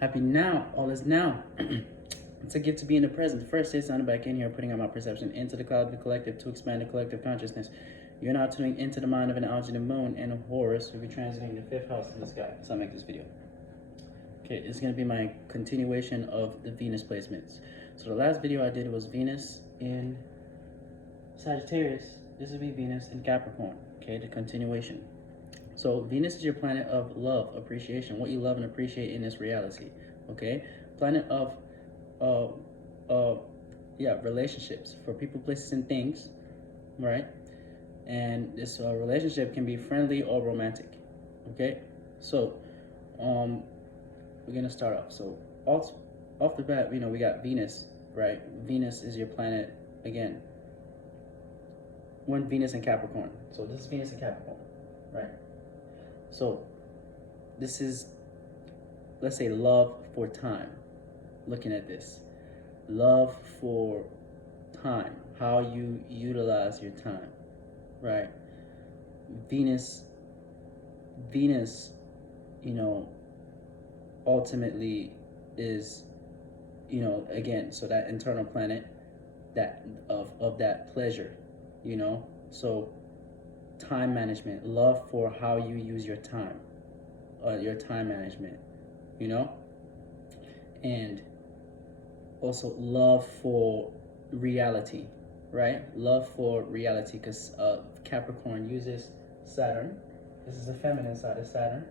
Happy now, all is now. It's a gift to be in the present. First, say something back in here, putting out my perception into the cloud of the collective to expand the collective consciousness. You're now tuning into the mind of an algae, the moon, and a Horus. We'll be transiting the fifth house in the sky. So I'll make this video. Okay, it's going to be my continuation of the Venus placements. So the last video I did was Venus in Sagittarius. This will be Venus in Capricorn. Okay, the continuation. So Venus is your planet of love, appreciation, what you love and appreciate in this reality. Okay, planet of relationships for people, places, and things, right? And this relationship can be friendly or romantic. Okay, so we're gonna start off. So off the bat, we got Venus, right? Venus is your planet again. When Venus in Capricorn. So this is Venus in Capricorn, right? So this is, let's say, love for time. Looking at this, love for time, how you utilize your time, right? Venus, ultimately is, again, so that internal planet that of that pleasure, so time management, love for how you use your time management, and also love for reality, right? Love for reality, because Capricorn uses Saturn. This is the feminine side of Saturn,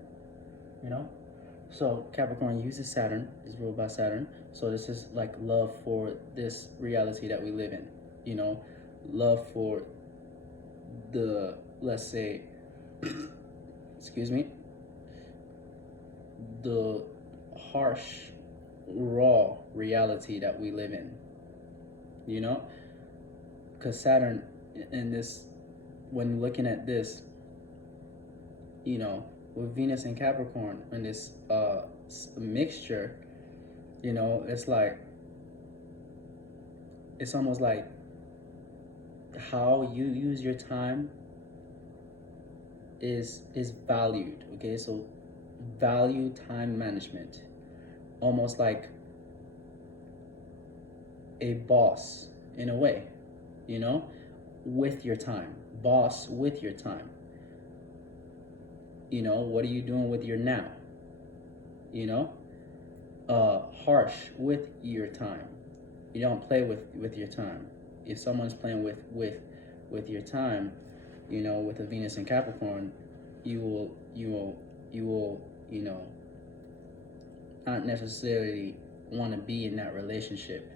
so Capricorn uses Saturn, is ruled by Saturn. So this is like love for this reality that we live in, love for the, let's say, excuse me, the harsh, raw reality that we live in, because Saturn in this, when looking at this, with Venus and Capricorn and this mixture, it's like, it's almost like how you use your time is valued. Okay, so value time management, almost like a boss in a way, with your time, boss with your time. What are you doing with your now? Harsh with your time. You don't play with your time. If someone's playing with your time, with a Venus in Capricorn, you will not necessarily want to be in that relationship,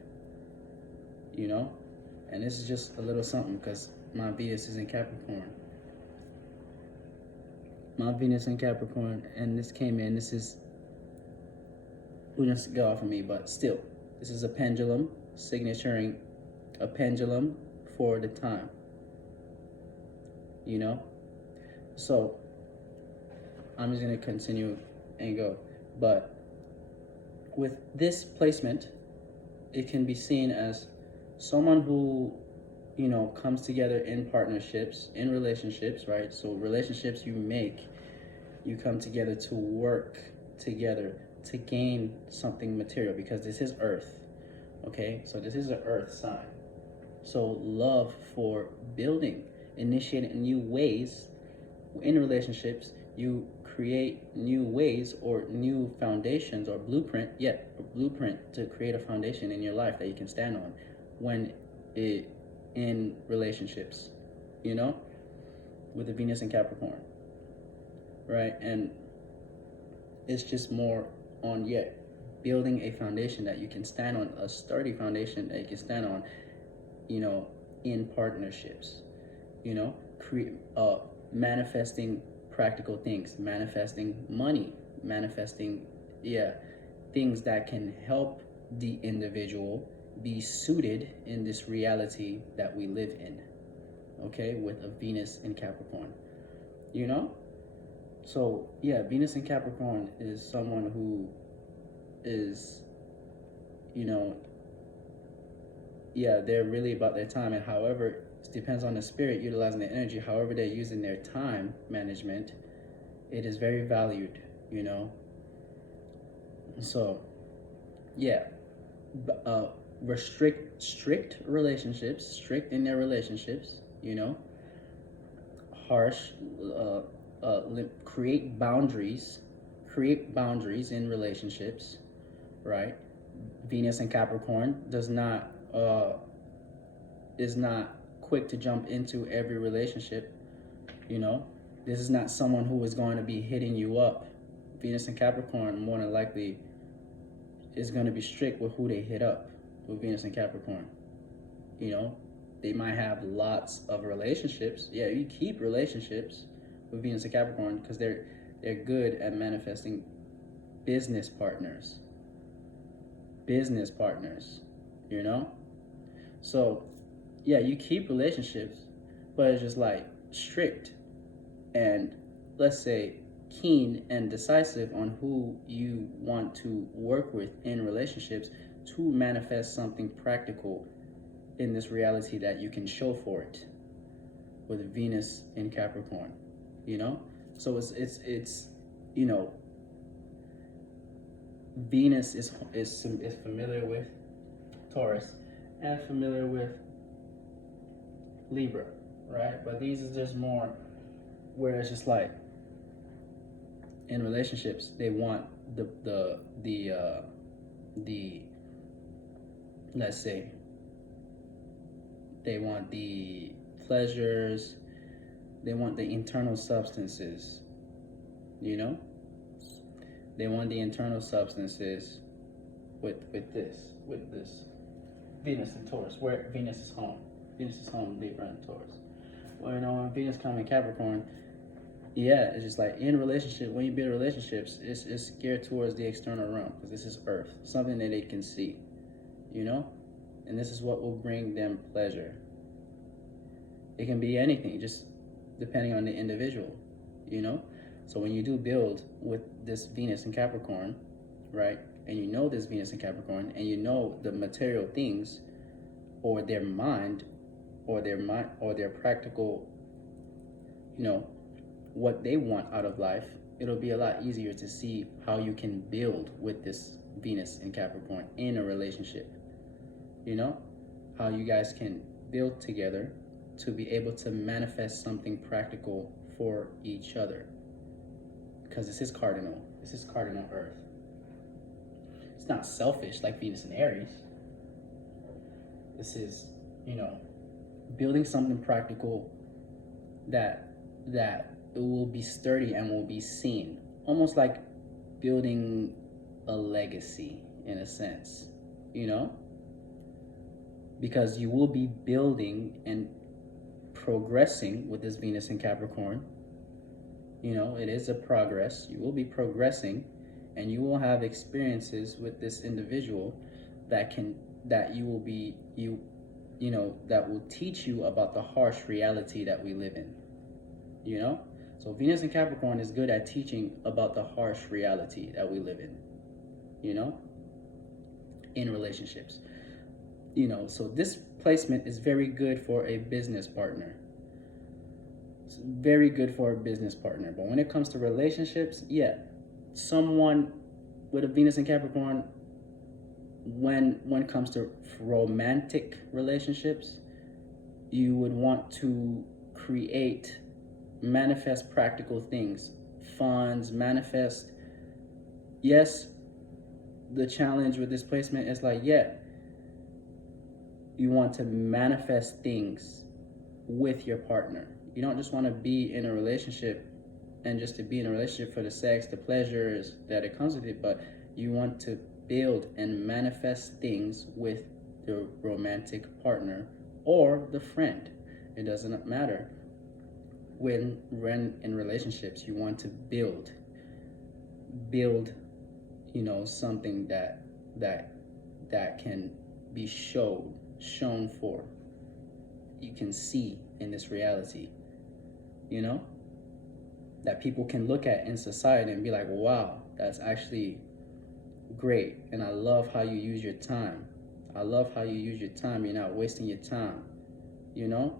and this is just a little something because my Venus is in Capricorn. My Venus in Capricorn, and this came in, this is, we just go off of me, but still, this is a pendulum, signaturing a pendulum for the time, so I'm just going to continue and go. But with this placement, it can be seen as someone who, comes together in partnerships, in relationships, right? So relationships you come together to work together to gain something material, because this is Earth, okay? So this is an Earth sign. So love for building, initiating new ways in relationships. You create new ways or new foundations or blueprint to create a foundation in your life that you can stand on when in relationships, with the Venus and Capricorn, right? And it's just more on building a foundation that you can stand on, a sturdy foundation that you can stand on, in partnerships, manifesting practical things, manifesting money, manifesting things that can help the individual be suited in this reality that we live in, okay, with a Venus in Capricorn, so Venus in Capricorn is someone who is, they're really about their time, and however, it depends on the spirit utilizing their energy, however they're using their time management, it is very valued, So yeah, strict relationships, strict in their relationships, you know, harsh, uh, create boundaries in relationships, right? Venus and Capricorn is not quick to jump into every relationship, you know. This is not someone who is going to be hitting you up. Venus and Capricorn more than likely is going to be strict with who they hit up with Venus and Capricorn. You know, they might have lots of relationships. Yeah, you keep relationships with Venus and Capricorn because they're good at manifesting business partners. Business partners, you know? So, yeah, you keep relationships, but it's just like strict and, let's say, keen and decisive on who you want to work with in relationships to manifest something practical in this reality that you can show for it with Venus in Capricorn, you know? So it's you know, Venus is familiar with Taurus and familiar with Libra, right? But these is just more where it's just like in relationships they want the let's say they want the pleasures, they want the internal substances, you know? They want the internal substances with this Venus and Taurus, where Venus is home. Venus is home, Libra and Taurus. Well, you know, when Venus comes in Capricorn, yeah, it's just like in relationship, when you build relationships, it's geared towards the external realm because this is Earth, something that they can see, you know? And this is what will bring them pleasure. It can be anything, just depending on the individual, you know? So when you do build with this Venus in Capricorn, right? And you know this Venus in Capricorn, and you know the material things, or their mind, or their practical, you know, what they want out of life, it'll be a lot easier to see how you can build with this Venus in Capricorn in a relationship. You know, how you guys can build together to be able to manifest something practical for each other. Because this is cardinal Earth. It's not selfish like Venus and Aries. This is, you know, building something practical that it will be sturdy and will be seen. Almost like building a legacy in a sense, you know? Because you will be building and progressing with this Venus in Capricorn. You know, it is a progress. You will be progressing and you will have experiences with this individual that will teach you about the harsh reality that we live in. You know? So Venus in Capricorn is good at teaching about the harsh reality that we live in. You know? In relationships. You know, so this placement is very good for a business partner. It's very good for a business partner. But when it comes to relationships, yeah, someone with a Venus in Capricorn, when it comes to romantic relationships, you would want to manifest practical things, funds, manifest. Yes, the challenge with this placement is like, yeah, you want to manifest things with your partner. You don't just want to be in a relationship and just to be in a relationship for the sex, the pleasures that it comes with it, but you want to build and manifest things with the romantic partner or the friend. It doesn't matter. When in relationships, you want to build, you know, something that can be shown for. You can see in this reality, you know, that people can look at in society and be like, wow, that's actually great. And I love how you use your time. I love how you use your time. You're not wasting your time, you know?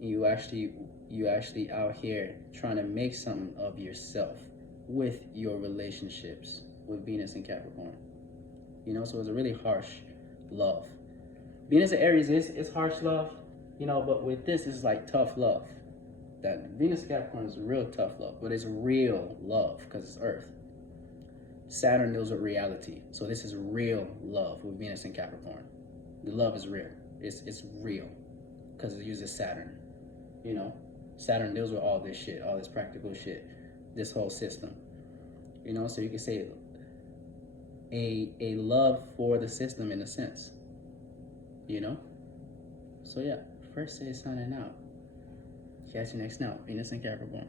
You actually out here trying to make something of yourself with your relationships, with Venus in Capricorn. You know, so it's a really harsh love. Venus in Aries is harsh love, you know, but with this, it's like tough love. That Venus in Capricorn is real tough love, but it's real love because it's Earth. Saturn deals with reality, so this is real love with Venus in Capricorn. The love is real. It's real because it uses Saturn. You know, Saturn deals with all this shit, all this practical shit, this whole system. You know, so you can say a love for the system in a sense. You know, so yeah. First say signing out. Catch you next now. Venus in Capricorn.